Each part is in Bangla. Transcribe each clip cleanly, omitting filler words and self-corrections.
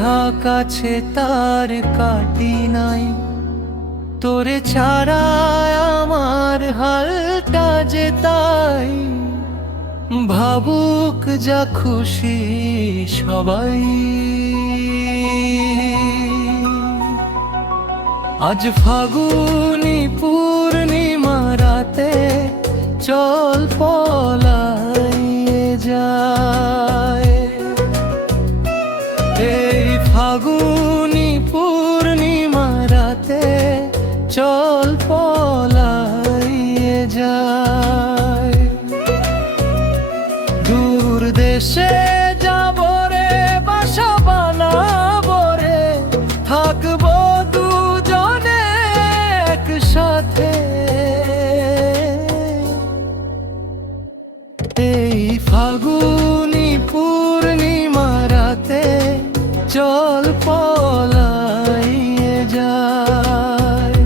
ঢাকাছে তার কাটি নাই, তোরে ছাড়া আমার হালটা যে তাই। ভাবুক যা খুশি সবাই, আজ ফাগুনি পূর্ণিমা রাতে চল পলাইয়ে যায়। এই ফাগুনি পূর্ণিমা রাতে চল পলাইয়ে যায়। দূর দেশে যাব রে, বাসা বানাবো রে, থাকবো দুজনে একসাথে। এই ফাগুনি পূর্ণিমা রাতে চল পলাইয়ে যায়।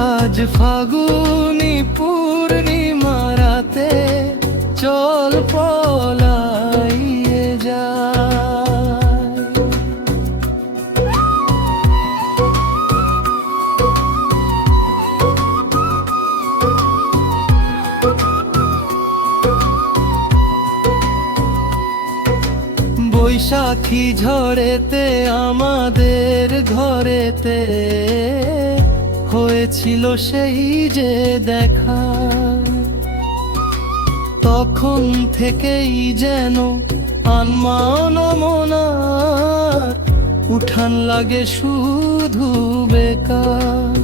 আজ ফাগুনি পূর্ণিমা রাতে চল পলাইয়ে যায়। বৈশাখী ঝড়েতে আমাদের ঘরেতে হয়েছিল সেই যে দেখা, তখন থেকেই যেন আনমান মনার উঠান লাগে শুধু বেকার।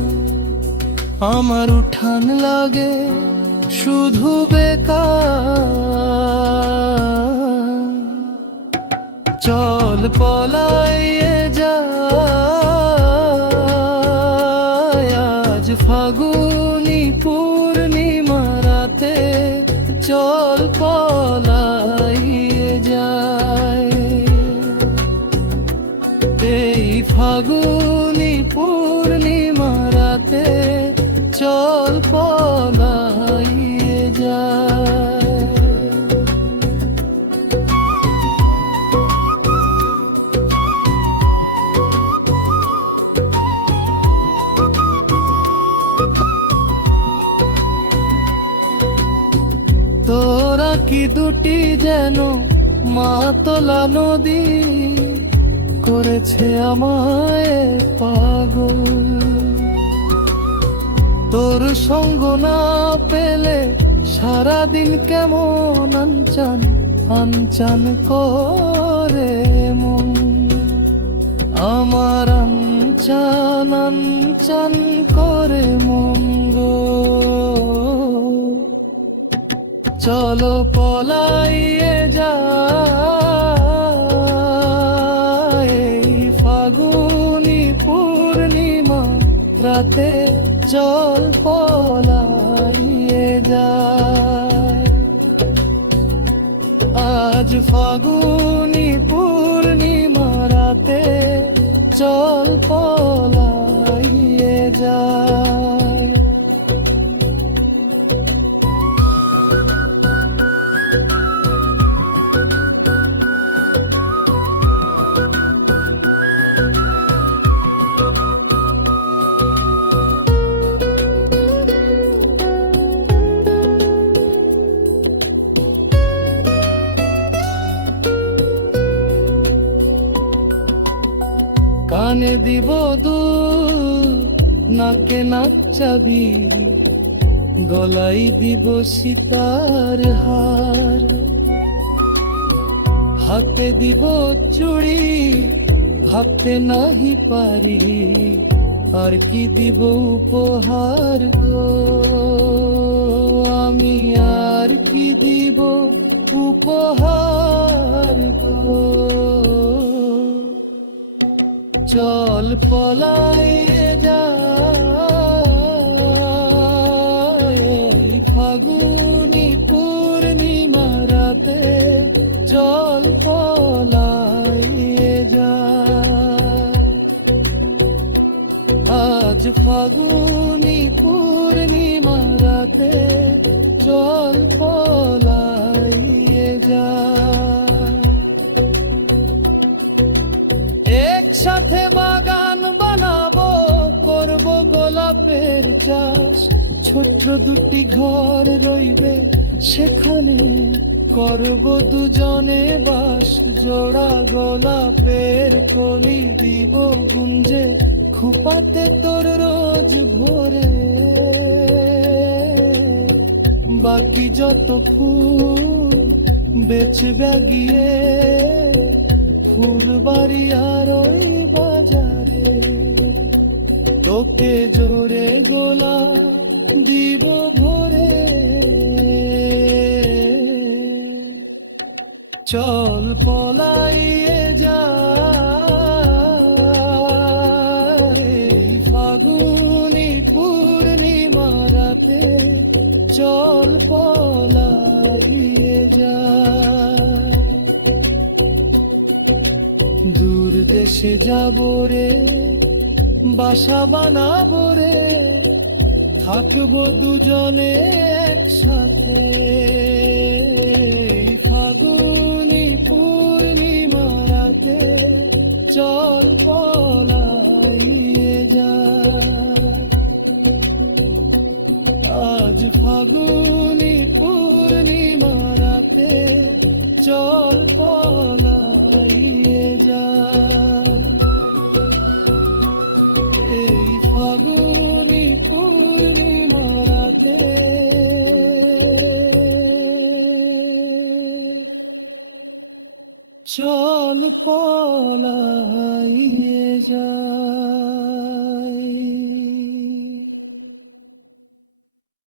আমার উঠান লাগে শুধু বেকার। চল পলাইয়ে যায়। আজ ফাগুনি পূর্ণিমা রাতে চল পলাইয়ে যায়। এই ফাগুনি পূর্ণিমা রাতে চল পলাইয়ে যায়। তোরা কি দুটি যেন মাতলা নদী করেছে আমায় পাগল। তোর সঙ্গ না পেলে সারাদিন কেমন আনচান আনচান করে মন। আমার আনচান আনচান করে মন গো। চলো পলাইয়ে যায়। এই ফাগুনি পূর্ণিমা রাতে চল পলাইয়ে যায়। আজ ফাগুনি পূর্ণিমা রাতে চল পলাইয়ে যায়। কানে দিব দুল, নাকে নাচাবি, গলাই দিব সীতার হার। হাতে দিব চুড়ি, ভাবতে নাহি পারি, আর কি দিব উপহার গো। আমি আর কি দিব উপহার গো। চল পলাইয়ে যায়। ফাগুনি পূর্ণিমা রাতে চল পলাইয়ে যায়। আজ ফাগুনি পূর্ণিমা রাতে চল পলাইয়ে যায়। দুটি ঘর রইবে সেখানে, করব দুজনে বাস। জোড়া গোলাপের কলি দিব গুঞ্জে, খুপাতে তোর রোজ ভোরে। বাকি যত ফুল বেচবে গিয়ে, ফুলবাড়ি আর ওই বাজারে। তোকে জোরে গোলাপ দিব ভরে, চল পলাইয়ে যাই। ফাগুনি পূর্ণিমা রাতে, চল পলাইয়ে যাই। দূর দেশে যাব রে, বাসা বানাবো রে, থাকবো দুজনে একসাথে। ফাগুনি পূর্ণিমা রাতে, চল পলাইয়ে যাই। আজ ফাগুনি পূর্ণিমা রাতে, চল পলাইয়ে যাই। এই ফাগুনি পূর্ণিমা রাতে, চল পলাইয়ে যাই।